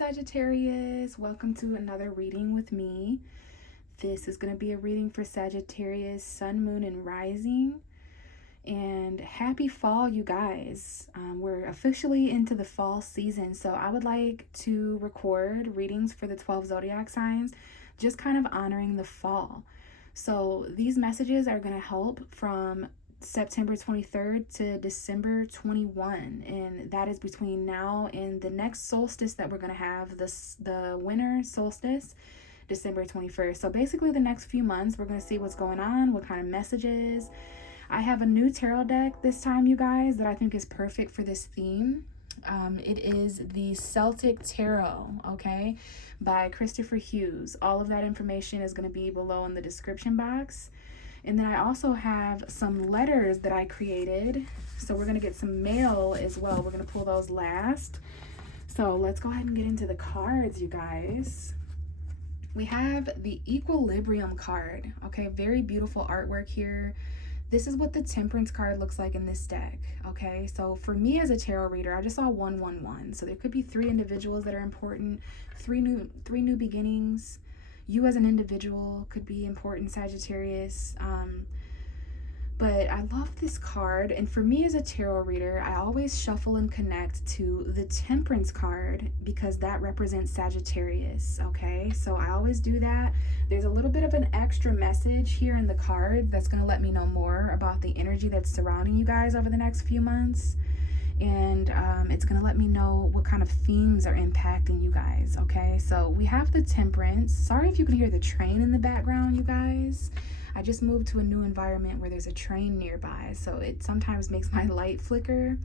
Sagittarius? Welcome to another reading with me. This is going to be a reading for Sagittarius, Sun, Moon, and Rising. And happy fall, you guys. We're officially into the fall season, so I would like to record readings for the 12 zodiac signs, just kind of honoring the fall. So these messages are going to help from September 23rd to December 21, and that is between now and the next solstice that we're going to have, the winter solstice, December 21st. So basically the next few months we're going to see what's going on, what kind of messages. I have a new tarot deck this time, you guys, that I think is perfect for this theme. It is the CELTIC Tarot, okay, by Kristoffer Hughes. All of that information is going to be below in the description box. And then I also have some letters that I created. So we're going to get some mail as well. We're going to pull those last. So let's go ahead and get into the cards, you guys. We have the Equilibrium card. Okay, very beautiful artwork here. This is what the Temperance card looks like in this deck. Okay, so for me as a tarot reader, I just saw 111. So there could be 3 individuals that are important, three new beginnings. You as an individual could be important, Sagittarius. But I love this card. And for me as a tarot reader, I always shuffle and connect to the Temperance card because that represents Sagittarius, okay? So I always do that. There's a little bit of an extra message here in the card that's going to let me know more about the energy that's surrounding you guys over the next few months. And it's going to let me know what kind of themes are impacting you guys, okay? So we have the Temperance. Sorry if you can hear the train in the background, you guys. I just moved to a new environment where there's a train nearby, so it sometimes makes my light flicker.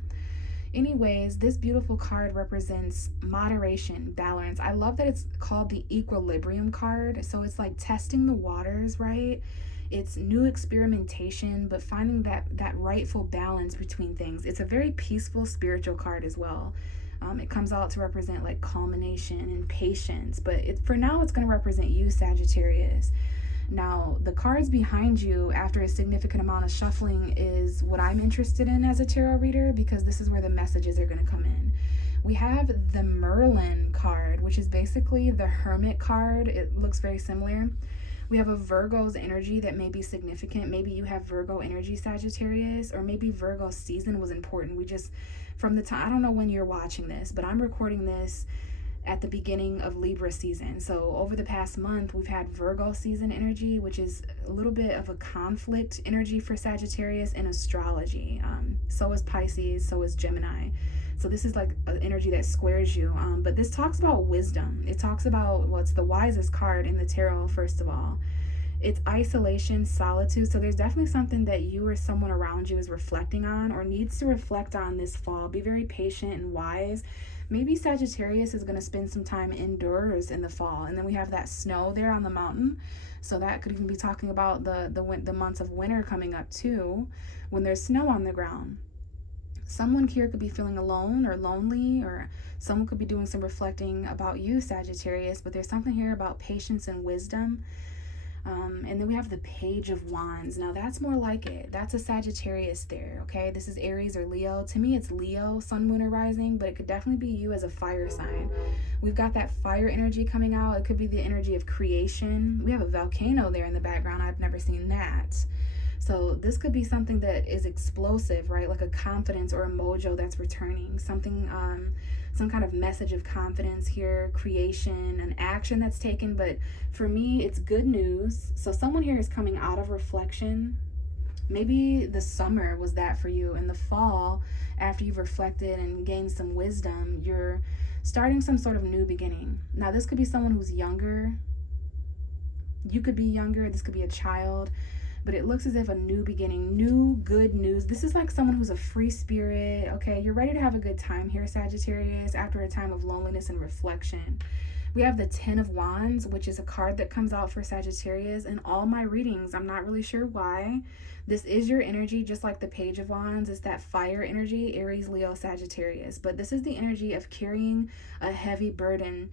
Anyways, this beautiful card represents moderation, balance. I love that it's called the Equilibrium card. So it's like testing the waters, right? It's new experimentation, but finding that rightful balance between things. It's a very peaceful spiritual card as well. It comes out to represent like culmination and patience, but for now it's going to represent you, Sagittarius. Now, the cards behind you after a significant amount of shuffling is what I'm interested in as a tarot reader, because this is where the messages are going to come in. We have the Merlin card, which is basically the Hermit card. It looks very similar. We have a Virgo's energy that may be significant. Maybe you have Virgo energy, Sagittarius, or maybe Virgo season was important. We just, from the time, I don't know when you're watching this, but I'm recording this at the beginning of Libra season. So over the past month, we've had Virgo season energy, which is a little bit of a conflict energy for Sagittarius in astrology. So is Pisces, so is Gemini. So this is like an energy that squares you. But this talks about wisdom. It talks about what's the wisest card in the tarot, first of all. It's isolation, solitude. So there's definitely something that you or someone around you is reflecting on or needs to reflect on this fall. Be very patient and wise. Maybe Sagittarius is going to spend some time indoors in the fall. And then we have that snow there on the mountain. So that could even be talking about the months of winter coming up too, when there's snow on the ground. Someone here could be feeling alone or lonely, or someone could be doing some reflecting about you, Sagittarius. But there's something here about patience and wisdom. And then we have the Page of Wands. Now that's more like it. That's a Sagittarius there, okay? This is Aries or Leo. To me, it's Leo, Sun, Moon, or Rising, but it could definitely be you as a fire sign. We've got that fire energy coming out. It could be the energy of creation. We have a volcano there in the background. I've never seen that. So this could be something that is explosive, right? Like a confidence or a mojo that's returning. Something, some kind of message of confidence here, creation, an action that's taken. But for me, it's good news. So someone here is coming out of reflection. Maybe the summer was that for you. In the fall, after you've reflected and gained some wisdom, you're starting some sort of new beginning. Now, this could be someone who's younger. You could be younger. This could be a child. But it looks as if a new beginning, new good news. This is like someone who's a free spirit, okay? You're ready to have a good time here, Sagittarius, after a time of loneliness and reflection. We have the 10 of Wands, which is a card that comes out for Sagittarius in all my readings. I'm not really sure why. This is your energy, just like the Page of Wands. It's that fire energy, Aries, Leo, Sagittarius. But this is the energy of carrying a heavy burden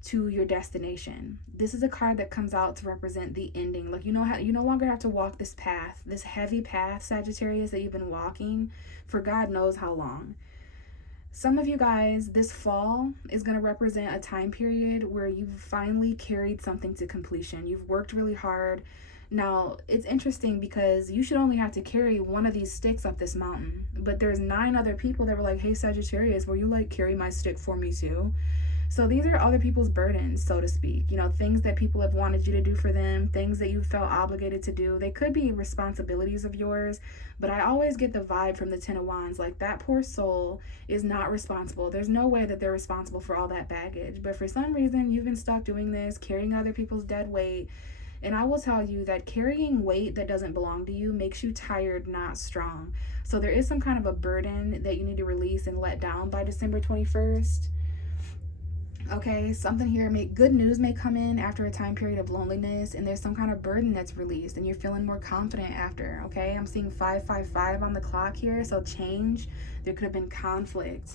to your destination. This is a card that comes out to represent the ending. Like, you know how you no longer have to walk this path, this heavy path, Sagittarius, that you've been walking for God knows how long. Some of you guys, this fall is going to represent a time period where you've finally carried something to completion. You've worked really hard. Now, it's interesting because you should only have to carry one of these sticks up this mountain. But there's 9 other people that were like, hey, Sagittarius, will you like carry my stick for me too? So these are other people's burdens, so to speak. You know, things that people have wanted you to do for them, things that you felt obligated to do. They could be responsibilities of yours, but I always get the vibe from the Ten of Wands, like that poor soul is not responsible. There's no way that they're responsible for all that baggage. But for some reason, you've been stuck doing this, carrying other people's dead weight. And I will tell you that carrying weight that doesn't belong to you makes you tired, not strong. So there is some kind of a burden that you need to release and let down by December 21st. Okay, something here, good news may come in after a time period of loneliness, and there's some kind of burden that's released and you're feeling more confident after. Okay, I'm seeing 555 on the clock here, so change. There could have been conflict.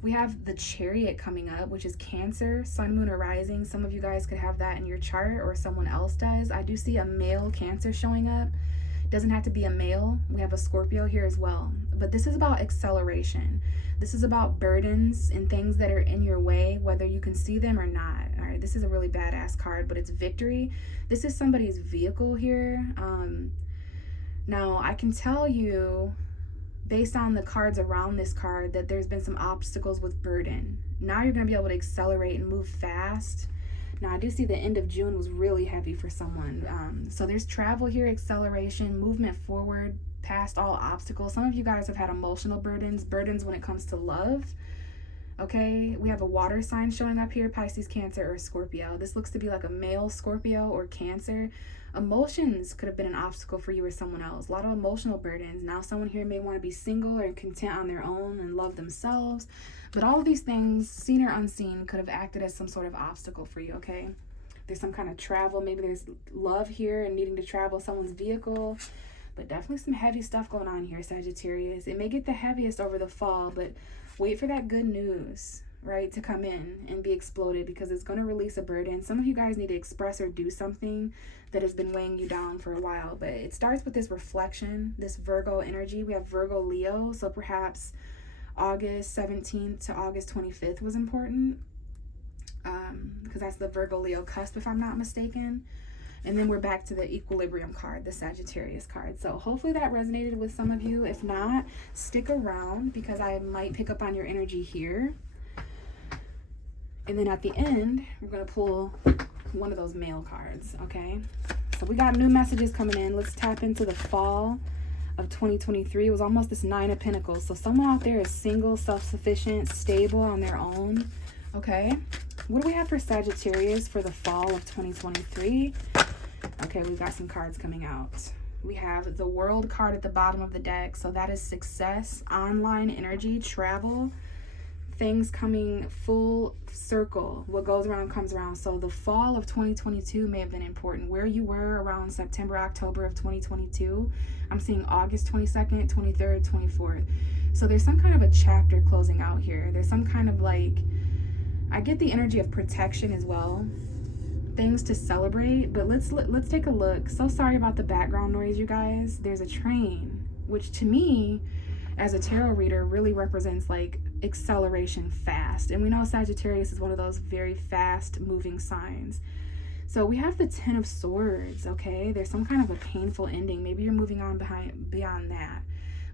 We have the Chariot coming up, which is Cancer, Sun, Moon, or Rising. Some of you guys could have that in your chart, or someone else does. I do see a male Cancer showing up. Doesn't have to be a male. We have a Scorpio here as well. But this is about acceleration. This is about burdens and things that are in your way, whether you can see them or not. All right, this is a really badass card, but it's victory. This is somebody's vehicle here. Now, I can tell you, based on the cards around this card, that there's been some obstacles with burden. Now you're going to be able to accelerate and move fast. Now, I do see the end of June was really heavy for someone. So there's travel here, acceleration, movement forward, past all obstacles. Some of you guys have had emotional burdens when it comes to love. Okay, we have a water sign showing up here, Pisces, Cancer, or Scorpio. This looks to be like a male Scorpio or Cancer. Emotions could have been an obstacle for you or someone else. A lot of emotional burdens. Now someone here may want to be single or content on their own and love themselves. But all of these things, seen or unseen, could have acted as some sort of obstacle for you, okay? There's some kind of travel. Maybe there's love here and needing to travel someone's vehicle. But definitely some heavy stuff going on here, Sagittarius. It may get the heaviest over the fall, but wait for that good news, right, to come in and be exploded, because it's going to release a burden. Some of you guys need to express or do something that has been weighing you down for a while. But it starts with this reflection, this Virgo energy. We have Virgo Leo, so perhaps August 17th to August 25th was important, because that's the Virgo Leo cusp, if I'm not mistaken. And then we're back to the equilibrium card, the Sagittarius card. So hopefully that resonated with some of you. If not, stick around, because I might pick up on your energy here. And then at the end, we're going to pull one of those male cards, okay? So we got new messages coming in. Let's tap into the fall of 2023. It was almost this 9 of Pentacles. So someone out there is single, self-sufficient, stable on their own, okay? What do we have for Sagittarius for the fall of 2023? Okay, we've got some cards coming out. We have the World card at the bottom of the deck. So that is success, online energy, travel, things coming full circle. What goes around comes around. So the fall of 2022 may have been important. Where you were around September, October of 2022, I'm seeing August 22nd, 23rd, 24th. So there's some kind of a chapter closing out here. There's some kind of like, I get the energy of protection as well. Things to celebrate, but let's take a look. So sorry about the background noise, you guys. There's a train, which to me, as a tarot reader, really represents like acceleration, fast. And we know Sagittarius is one of those very fast moving signs. So we have the 10 of Swords, okay? There's some kind of a painful ending. Maybe you're moving on beyond that.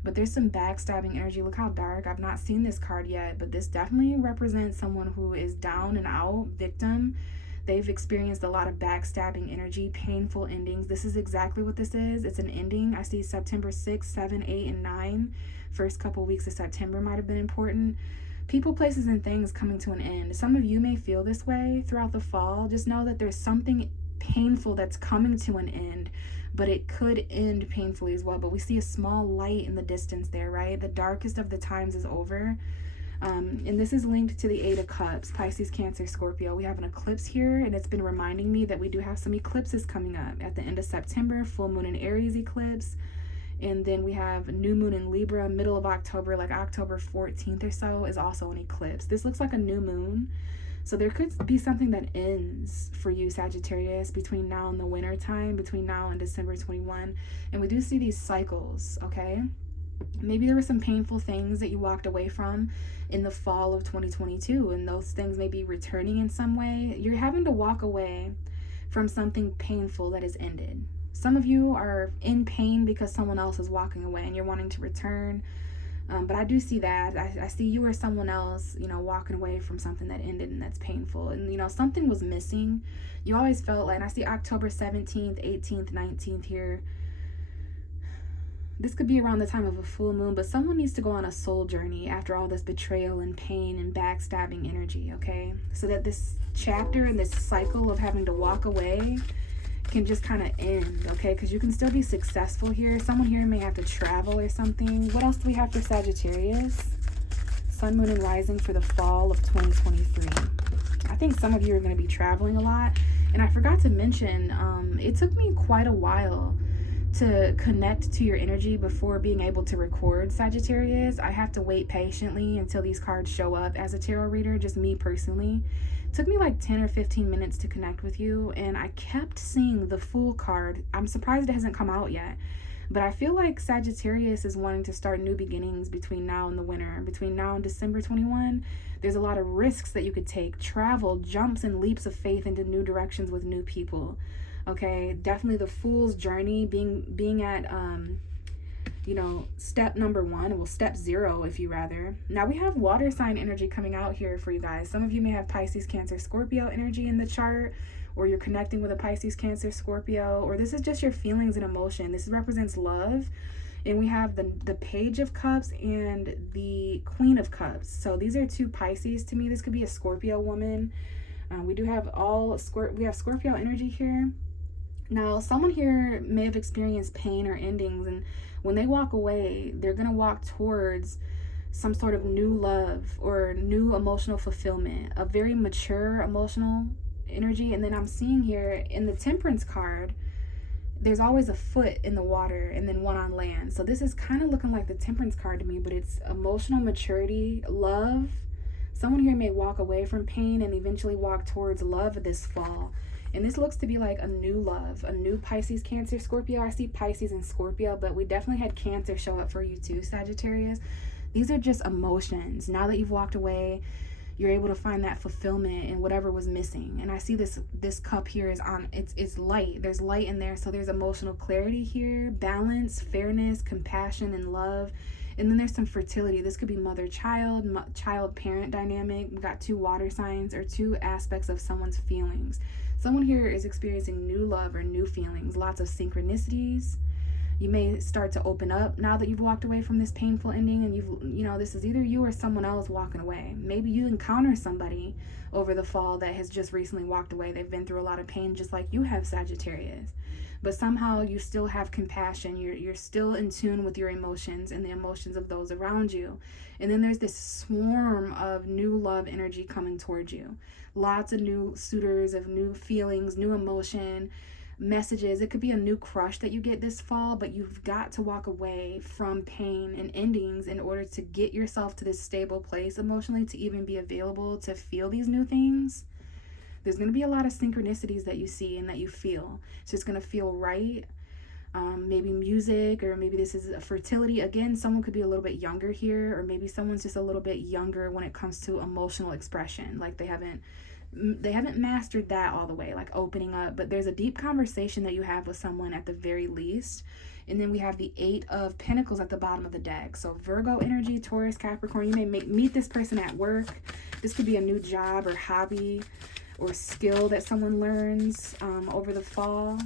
But there's some backstabbing energy. Look how dark. I've not seen this card yet, but this definitely represents someone who is down and out, victim. They've experienced a lot of backstabbing energy, painful endings. This is exactly what this is. It's an ending. I see September 6, 7, 8, and 9. First couple weeks of September might have been important. People, places, and things coming to an end. Some of you may feel this way throughout the fall. Just know that there's something painful that's coming to an end, but it could end painfully as well. But we see a small light in the distance there, right? The darkest of the times is over. And this is linked to the 8 of Cups, Pisces, Cancer, Scorpio. We have an eclipse here, and it's been reminding me that we do have some eclipses coming up at the end of September, full moon in Aries eclipse. And then we have new moon in Libra, middle of October, like October 14th or so is also an eclipse. This looks like a new moon. So there could be something that ends for you, Sagittarius, between now and the winter time, between now and December 21. And we do see these cycles, okay? Maybe there were some painful things that you walked away from in the fall of 2022, and those things may be returning in some way. You're having to walk away from something painful that has ended. Some of you are in pain because someone else is walking away and you're wanting to return. But I do see that. I see you or someone else, walking away from something that ended and that's painful. And, something was missing. You always felt like, and I see October 17th, 18th, 19th here. This could be around the time of a full moon, but someone needs to go on a soul journey after all this betrayal and pain and backstabbing energy, okay? So that this chapter and this cycle of having to walk away can just kind of end, okay? Because you can still be successful here. Someone here may have to travel or something. What else do we have for Sagittarius? Sun, Moon, and Rising for the fall of 2023. I think some of you are going to be traveling a lot. And I forgot to mention, it took me quite a while to connect to your energy before being able to record Sagittarius. I have to wait patiently until these cards show up as a tarot reader, just me personally. It took me like 10 or 15 minutes to connect with you, and I kept seeing the Fool card. I'm surprised it hasn't come out yet, but I feel like Sagittarius is wanting to start new beginnings between now and the winter. Between now and December 21, there's a lot of risks that you could take, travel, jumps and leaps of faith into new directions with new people. Okay, definitely the Fool's journey, being at step number 1, well, step 0 if you rather. Now we have water sign energy coming out here for you guys. Some of you may have Pisces, Cancer, Scorpio energy in the chart, or you're connecting with a Pisces, Cancer, Scorpio, or this is just your feelings and emotion. This represents love. And we have the Page of Cups and the Queen of Cups. So these are 2 Pisces to me. This could be a Scorpio woman. We do have we have Scorpio energy here. Now, someone here may have experienced pain or endings, and when they walk away, they're going to walk towards some sort of new love or new emotional fulfillment, a very mature emotional energy. And then I'm seeing here in the Temperance card, there's always a foot in the water and then one on land. So this is kind of looking like the Temperance card to me, but it's emotional maturity, love. Someone here may walk away from pain and eventually walk towards love this fall. And this looks to be like a new love, a new Pisces, Cancer, Scorpio. I see Pisces and Scorpio, but we definitely had Cancer show up for you too, Sagittarius. These are just emotions. Now that you've walked away, you're able to find that fulfillment in whatever was missing. And I see this cup here is on, it's light. There's light in there. So there's emotional clarity here, balance, fairness, compassion, and love. And then there's some fertility. This could be mother-child, child-parent dynamic. We've got 2 water signs or 2 aspects of someone's feelings. Someone here is experiencing new love or new feelings, lots of synchronicities. You may start to open up now that you've walked away from this painful ending, and this is either you or someone else walking away. Maybe you encounter somebody over the fall that has just recently walked away. They've been through a lot of pain just like you have, Sagittarius. But somehow you still have compassion. You're still in tune with your emotions and the emotions of those around you. And then there's this swarm of new love energy coming towards you. Lots of new suitors, of new feelings, new emotion, messages. It could be a new crush that you get this fall, but you've got to walk away from pain and endings in order to get yourself to this stable place emotionally to even be available to feel these new things. There's going to be a lot of synchronicities that you see and that you feel. So it's going to feel right. Maybe music, or maybe this is a fertility. Again, someone could be a little bit younger here, or maybe someone's just a little bit younger when it comes to emotional expression. Like they haven't mastered that all the way, like opening up. But there's a deep conversation that you have with someone at the very least. And then we have the 8 of Pentacles at the bottom of the deck. So Virgo energy, Taurus, Capricorn. You may meet this person at work. This could be a new job or hobby or skill that someone learns over the fall.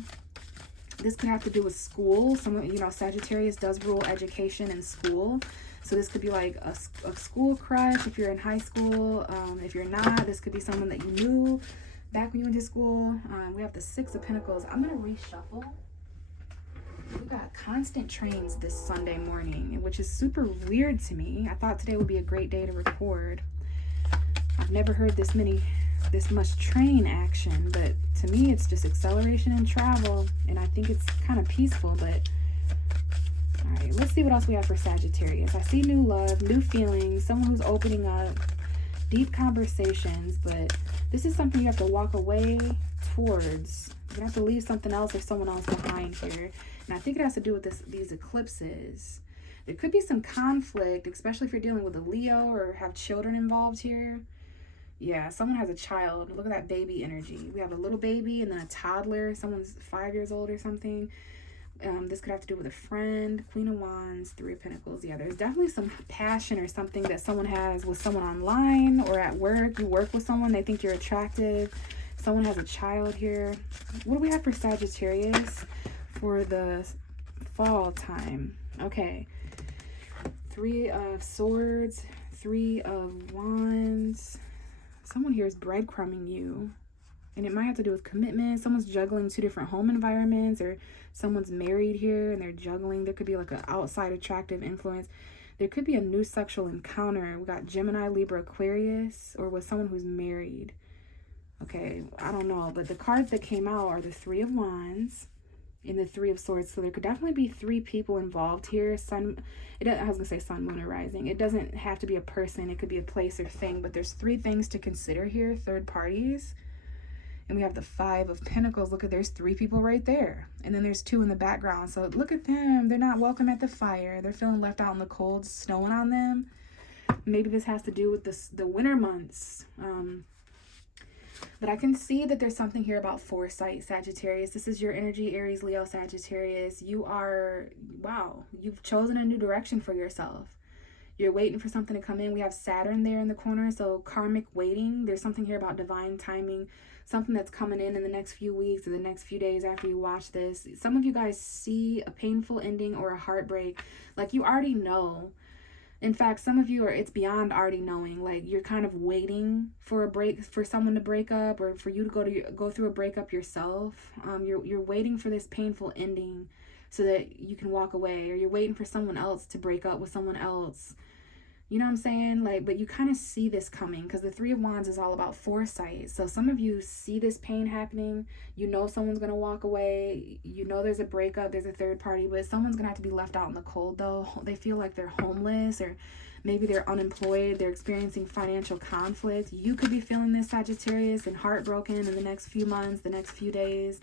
This could have to do with school. Sagittarius does rule education and school. So this could be like a school crush if you're in high school. If you're not, this could be someone that you knew back when you went to school. We have the 6 of Pentacles. I'm going to reshuffle. We got constant trains this Sunday morning, which is super weird to me. I thought today would be a great day to record. I've never heard this much train action, but to me it's just acceleration and travel, and I think it's kind of peaceful. But all right, let's see what else we have for Sagittarius. I see new love, new feelings, someone who's opening up, deep conversations, but this is something you have to walk away towards. You have to leave something else or someone else behind here. And I think it has to do with these eclipses. There could be some conflict, especially if you're dealing with a Leo or have children involved here. Yeah, someone has a child. Look at that baby energy. We have a little baby and then a toddler. Someone's 5 years old or something. This could have to do with a friend. Queen of Wands, Three of Pentacles. Yeah, there's definitely some passion or something that someone has with someone online or at work. You work with someone, they think you're attractive. Someone has a child here. What do we have for Sagittarius for the fall time? Okay. Three of Swords, Three of Wands. Someone here is breadcrumbing you. And it might have to do with commitment. Someone's juggling 2 different home environments, or someone's married here and they're juggling. There could be like an outside attractive influence. There could be a new sexual encounter. We got Gemini, Libra, Aquarius, or with someone who's married. Okay, I don't know. But the cards that came out are the Three of Wands and the Three of Swords. So there could definitely be 3 people involved here. I was going to say sun, moon, or rising. It doesn't have to be a person. It could be a place or thing. But there's 3 things to consider here, third parties. And we have the Five of Pentacles. Look at, there's 3 people right there. And then there's 2 in the background. So look at them. They're not welcome at the fire. They're feeling left out in the cold, snowing on them. Maybe this has to do with the winter months. But I can see that there's something here about foresight, Sagittarius. This is your energy, Aries, Leo, Sagittarius. You are, wow, you've chosen a new direction for yourself. You're waiting for something to come in. We have Saturn there in the corner. So karmic waiting. There's something here about divine timing. Something that's coming in the next few weeks or the next few days after you watch this. Some of you guys see a painful ending or a heartbreak. Like you already know. In fact, some of you are, it's beyond already knowing. Like you're kind of waiting for a break, for someone to break up, or for you to go through a breakup yourself. You're waiting for this painful ending so that you can walk away, or you're waiting for someone else to break up with someone else. You know what I'm saying? Like, but you kind of see this coming because the Three of Wands is all about foresight. So some of you see this pain happening. You know someone's going to walk away. You know there's a breakup. There's a third party. But someone's going to have to be left out in the cold, though. They feel like they're homeless, or maybe they're unemployed. They're experiencing financial conflict. You could be feeling this, Sagittarius, and heartbroken in the next few months, the next few days.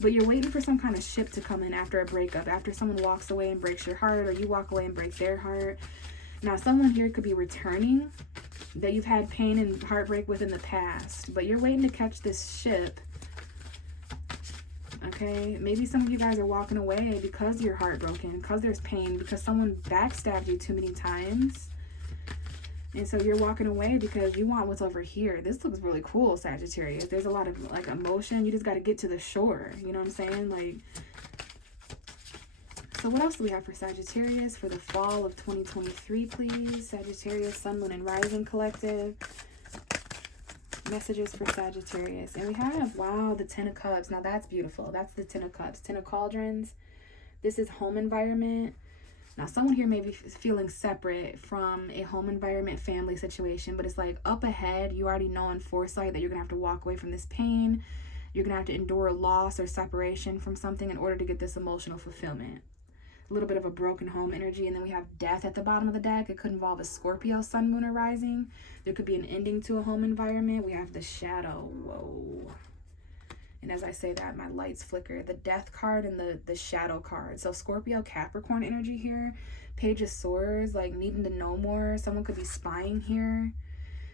But you're waiting for some kind of ship to come in after a breakup. After someone walks away and breaks your heart, or you walk away and break their heart. Now, someone here could be returning that you've had pain and heartbreak with in the past, but you're waiting to catch this ship. Okay, maybe some of you guys are walking away because you're heartbroken, because there's pain, because someone backstabbed you too many times. And so you're walking away because you want what's over here. This looks really cool, Sagittarius. There's a lot of like emotion. You just got to get to the shore. You know what I'm saying? Like, so what else do we have for Sagittarius for the fall of 2023, please? Sagittarius, Sun, Moon, and Rising Collective. Messages for Sagittarius. And we have, wow, the Ten of Cups. Now that's beautiful. That's the Ten of Cups. Ten of Cauldrons. This is home environment. Now someone here may be feeling separate from a home environment, family situation. But it's like up ahead, you already know in foresight that you're going to have to walk away from this pain. You're going to have to endure loss or separation from something in order to get this emotional fulfillment. A little bit of a broken home energy. And then we have death at the bottom of the deck. It could involve a Scorpio, Sun, Moon, or Rising. There could be an ending to a home environment. We have the Shadow. Whoa. And as I say that, my lights flicker. The Death card and the Shadow card. So Scorpio, Capricorn energy here. Page of Swords, like needing to know more. Someone could be spying here.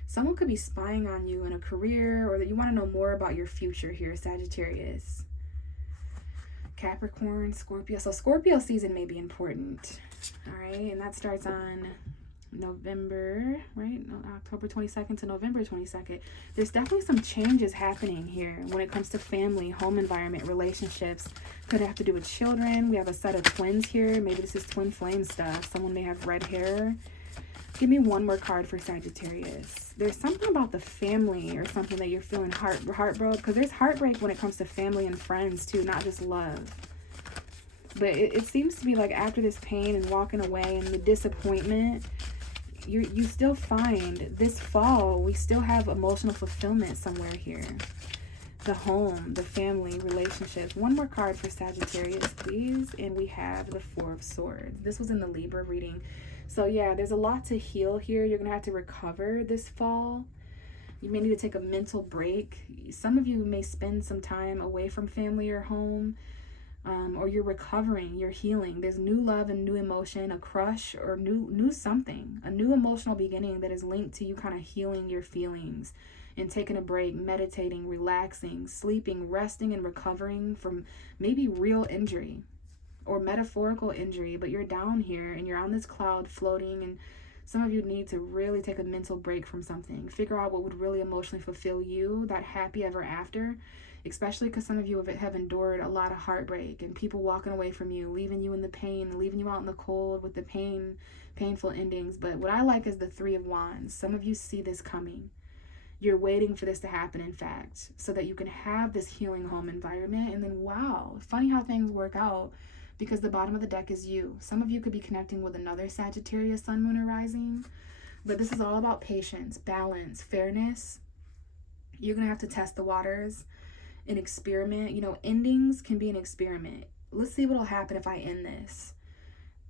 Someone could be spying on you in a career, or that you want to know more about your future here, Sagittarius. Capricorn, Scorpio. So Scorpio season may be important. All right. And that starts on November, right? No, October 22nd to November 22nd. There's definitely some changes happening here when it comes to family, home environment, relationships. Could have to do with children. We have a set of twins here. Maybe this is twin flame stuff. Someone may have red hair. Give me one more card for Sagittarius. There's something about the family or something that you're feeling heartbroken, because there's heartbreak when it comes to family and friends too, not just love. But it seems to be like after this pain and walking away and the disappointment, you still find this fall, we still have emotional fulfillment somewhere here. The home, the family, relationships. One more card for Sagittarius, please. And we have the Four of Swords. This was in the Libra reading. So yeah, there's a lot to heal here. You're going to have to recover this fall. You may need to take a mental break. Some of you may spend some time away from family or home. or you're recovering, you're healing. There's new love and new emotion, a crush or new something, a new emotional beginning that is linked to you kind of healing your feelings and taking a break, meditating, relaxing, sleeping, resting, and recovering from maybe real injury or metaphorical injury. But you're down here and you're on this cloud floating, and some of you need to really take a mental break from something. Figure out what would really emotionally fulfill you, that happy ever after, especially because some of you have endured a lot of heartbreak and people walking away from you, leaving you in the pain, leaving you out in the cold with the painful endings. But what I like is the Three of Wands. Some of you see this coming. You're waiting for this to happen, in fact, so that you can have this healing home environment. And then, wow, funny how things work out, because the bottom of the deck is you. Some of you could be connecting with another Sagittarius, Sun, Moon, or Rising. But this is all about patience, balance, fairness. You're going to have to test the waters, an experiment. You know, endings can be an experiment. Let's see what'll happen if I end this.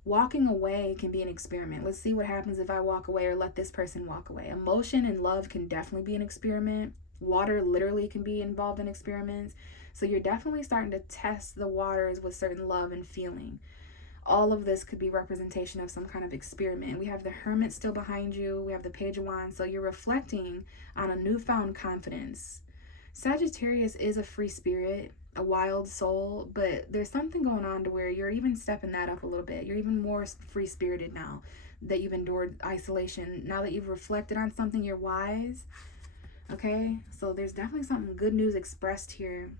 Walking away can be an experiment. Let's see what happens if I walk away or let this person walk away. Emotion and love can definitely be an experiment. Water literally can be involved in experiments. So you're definitely starting to test the waters with certain love and feeling. All of this could be representation of some kind of experiment. We have the Hermit still behind you. We have the Page of Wands. So you're reflecting on a newfound confidence. Sagittarius is a free spirit, a wild soul, but there's something going on to where you're even stepping that up a little bit. You're even more free-spirited now that you've endured isolation. Now that you've reflected on something, you're wise. Okay, so there's definitely something good news expressed here.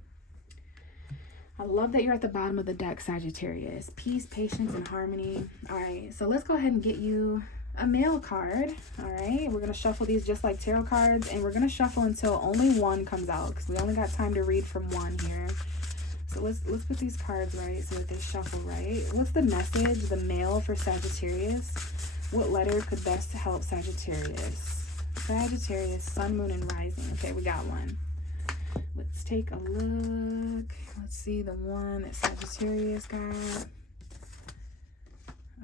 I love that you're at the bottom of the deck, Sagittarius. Peace, patience, and harmony. All right, so let's go ahead and get you a male card. All right, we're going to shuffle these just like tarot cards, and we're going to shuffle until only one comes out, because we only got time to read from one here. So let's put these cards right so that they shuffle right. What's the message, the male for Sagittarius? What letter could best help Sagittarius? Sagittarius, Sun, Moon, and Rising. Okay, we got one. Let's take a look. Let's see the one that Sagittarius got.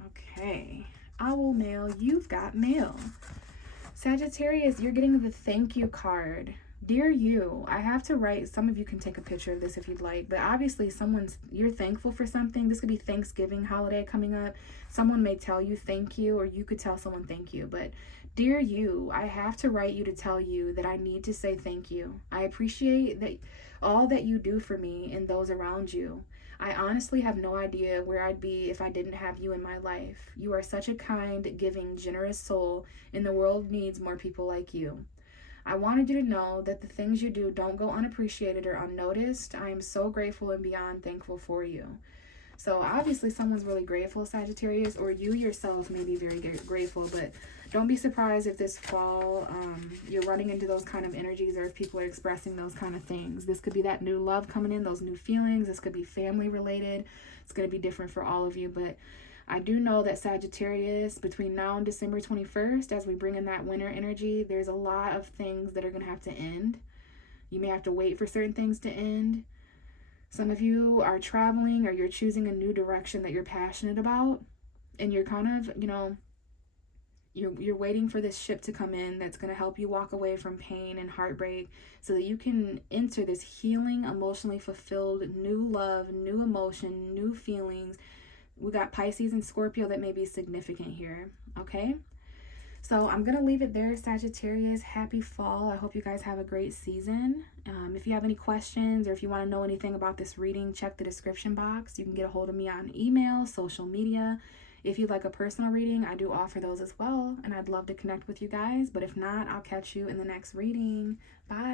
Okay. Owl male, you've got mail. Sagittarius, you're getting the thank you card. Dear you, I have to write, some of you can take a picture of this if you'd like, but obviously you're thankful for something. This could be Thanksgiving holiday coming up. Someone may tell you thank you, or you could tell someone thank you. But dear you, I have to write you to tell you that I need to say thank you. I appreciate that all that you do for me and those around you. I honestly have no idea where I'd be if I didn't have you in my life. You are such a kind, giving, generous soul, and the world needs more people like you. I wanted you to know that the things you do don't go unappreciated or unnoticed. I am so grateful and beyond thankful for you. So obviously someone's really grateful, Sagittarius, or you yourself may be very grateful, but don't be surprised if this fall you're running into those kind of energies, or if people are expressing those kind of things. This could be that new love coming in, those new feelings. This could be family related. It's going to be different for all of you, but I do know that Sagittarius, between now and December 21st, as we bring in that winter energy, there's a lot of things that are going to have to end. You may have to wait for certain things to end. Some of you are traveling, or you're choosing a new direction that you're passionate about, and you're kind of, you're waiting for this ship to come in that's going to help you walk away from pain and heartbreak so that you can enter this healing, emotionally fulfilled, new love, new emotion, new feelings. We got Pisces and Scorpio that may be significant here, okay? So I'm going to leave it there, Sagittarius. Happy fall. I hope you guys have a great season. If you have any questions, or if you want to know anything about this reading, check the description box. You can get a hold of me on email, social media. If you'd like a personal reading, I do offer those as well, and I'd love to connect with you guys. But if not, I'll catch you in the next reading. Bye.